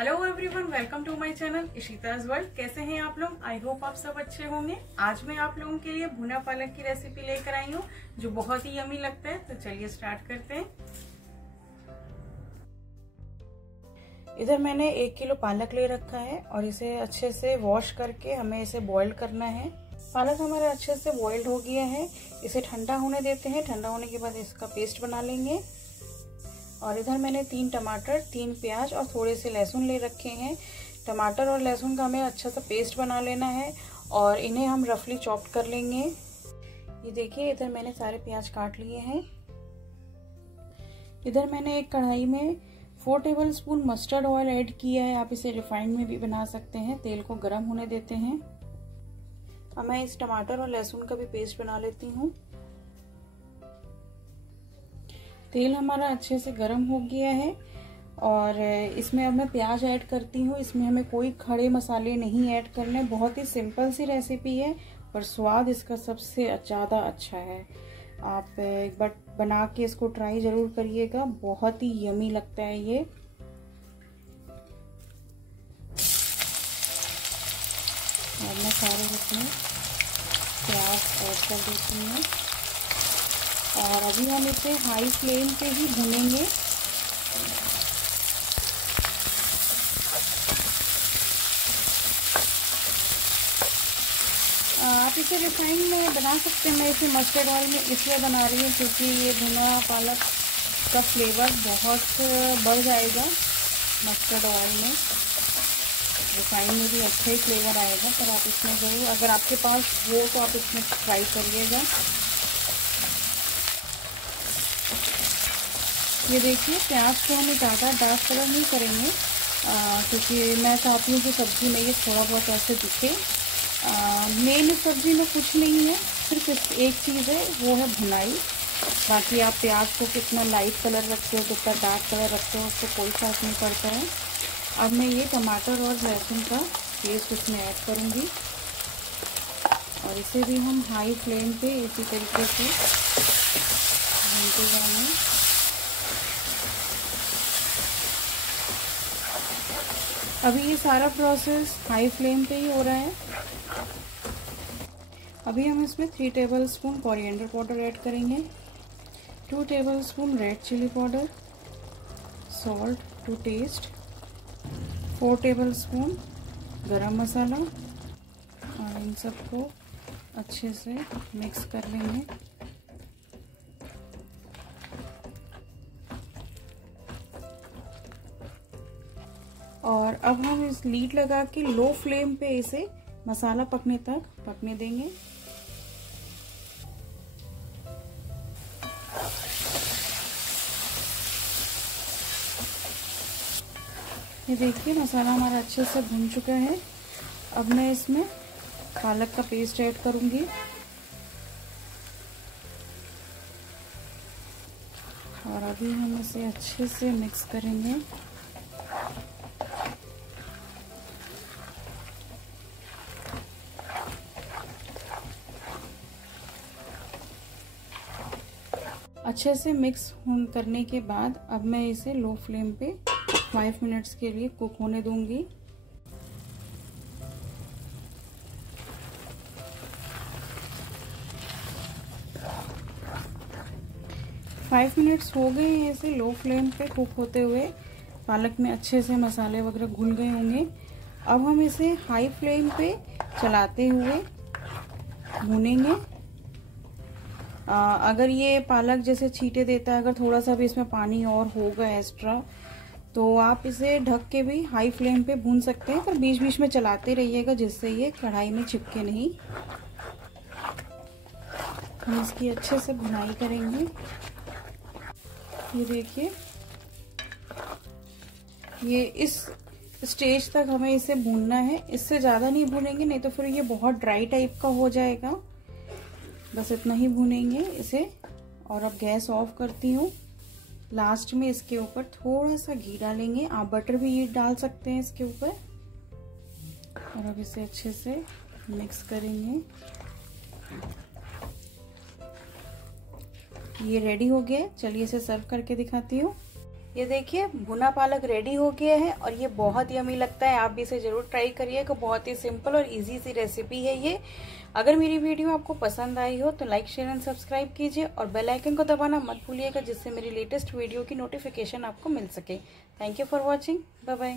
Hello everyone, welcome to my channel Ishita's world. कैसे हैं आप लोग? आई होप आप सब अच्छे होंगे। आज मैं आप लोगों के लिए भुना पालक की रेसिपी लेकर आई हूँ जो बहुत ही यमी लगता है। तो चलिए स्टार्ट करते हैं। इधर मैंने 1 किलो पालक ले रखा है और इसे अच्छे से वॉश करके हमें इसे बॉईल करना है। पालक हमारा अच्छे से बॉइल्ड हो गया है। इसे ठंडा होने देते हैं। ठंडा होने के बाद इसका पेस्ट बना लेंगे। और इधर मैंने 3 टमाटर, 3 प्याज और थोड़े से लहसुन ले रखे हैं। टमाटर और लहसुन का हमें अच्छा सा पेस्ट बना लेना है और इन्हें हम रफली चॉप्ड कर लेंगे। ये देखिए, इधर मैंने सारे प्याज काट लिए हैं। इधर मैंने एक कढ़ाई में 4 टेबलस्पून मस्टर्ड ऑयल ऐड किया है। आप इसे रिफाइंड में भी बना सकते हैं। तेल को गर्म होने देते हैं। अब मैं इस टमाटर और लहसुन का भी पेस्ट बना लेती हूँ। तेल हमारा अच्छे से गर्म हो गया है और इसमें अब मैं प्याज ऐड करती हूँ। इसमें हमें कोई खड़े मसाले नहीं ऐड करने। बहुत ही सिंपल सी रेसिपी है पर स्वाद इसका सबसे ज़्यादा अच्छा है। आप एक बार बना के इसको ट्राई जरूर करिएगा। बहुत ही यमी लगता है ये। और मैं सारे इसमें प्याज ऐड कर देती हूँ और अभी हम इसे हाई फ्लेम पे ही भूनेंगे। आप इसे रिफाइंड में बना सकते हैं। मैं इसे मस्टर्ड ऑयल में इसलिए बना रही हूँ क्योंकि ये भुना पालक का फ्लेवर बहुत बढ़ जाएगा मस्टर्ड ऑयल में। रिफाइंड में भी अच्छा ही फ्लेवर आएगा, पर आप इसमें ज़रूर, अगर आपके पास हो तो आप इसमें ट्राई करिएगा। ये देखिए, प्याज को हमें ज़्यादा डार्क कलर नहीं करेंगे क्योंकि मैं चाहती हूँ कि सब्जी में ये थोड़ा बहुत ऐसे दिखे। मेन सब्जी में कुछ नहीं है, सिर्फ एक चीज़ है, वो है भुनाई। बाकी आप प्याज को कितना लाइट कलर रखते हो, कितना डार्क कलर रखते हो, उसको कोई फर्क नहीं पड़ता है। अब मैं ये टमाटर और लहसुन का पेस्ट इसमें ऐड करूँगी और इसे भी हम हाई फ्लेम पे इसी तरीके से भूनते जाएंगे। अभी ये सारा प्रोसेस हाई फ्लेम पे ही हो रहा है। अभी हम इसमें 3 टेबलस्पून कोरिएंडर पाउडर ऐड करेंगे, 2 tablespoon red chili powder, salt to taste, 4 tablespoon garam masala और इन सबको अच्छे से मिक्स कर लेंगे। और अब हम इस लीड लगा के लो फ्लेम पे इसे मसाला पकने तक पकने देंगे। ये देखिए, मसाला हमारा अच्छे से भुन चुका है। अब मैं इसमें पालक का पेस्ट ऐड करूंगी और अभी हम इसे अच्छे से मिक्स करेंगे। अच्छे से मिक्स करने के बाद अब मैं इसे लो फ्लेम पे 5 मिनट्स के लिए कुक होने दूंगी। फाइव मिनट्स हो गए हैं इसे लो फ्लेम पे कुक होते हुए। पालक में अच्छे से मसाले वगैरह घुल गए होंगे। अब हम इसे हाई फ्लेम पे चलाते हुए भूनेंगे। अगर ये पालक जैसे छींटे देता है, अगर थोड़ा सा भी इसमें पानी और होगा एक्स्ट्रा, तो आप इसे ढक के भी हाई फ्लेम पे भून सकते हैं, पर बीच बीच में चलाते रहिएगा जिससे ये कढ़ाई में चिपके नहीं। हम इसकी अच्छे से भुनाई करेंगे। ये देखिए, ये इस स्टेज तक हमें इसे भूनना है। इससे ज़्यादा नहीं भूनेंगे, नहीं तो फिर ये बहुत ड्राई टाइप का हो जाएगा। बस इतना ही भूनेंगे इसे। और अब गैस ऑफ करती हूँ। लास्ट में इसके ऊपर थोड़ा सा घी डालेंगे। आप बटर भी ये डाल सकते हैं इसके ऊपर। और अब इसे अच्छे से मिक्स करेंगे। ये रेडी हो गया। चलिए इसे सर्व करके दिखाती हूँ। ये देखिए भुना पालक रेडी हो गया है और ये बहुत यमी लगता है। आप भी इसे जरूर ट्राई करिएगा। बहुत ही सिंपल और इजी सी रेसिपी है ये। अगर मेरी वीडियो आपको पसंद आई हो तो लाइक शेयर एंड सब्सक्राइब कीजिए और बेल आइकन को दबाना मत भूलिएगा, जिससे मेरी लेटेस्ट वीडियो की नोटिफिकेशन आपको मिल सके। Thank you for watching. Bye bye.